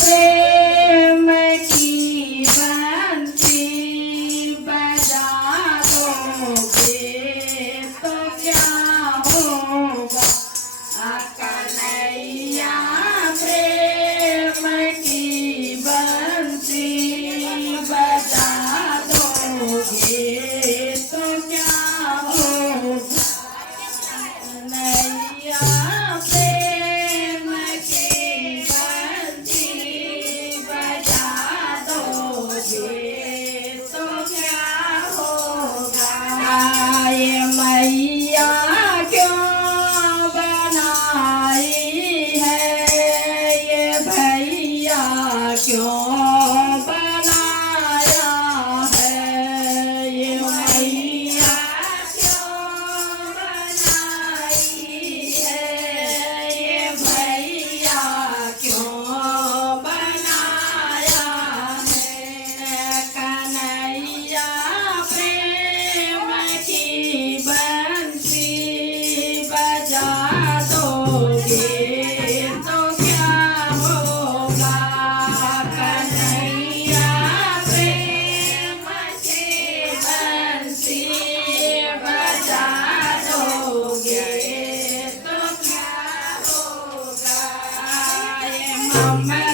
Yes. a man.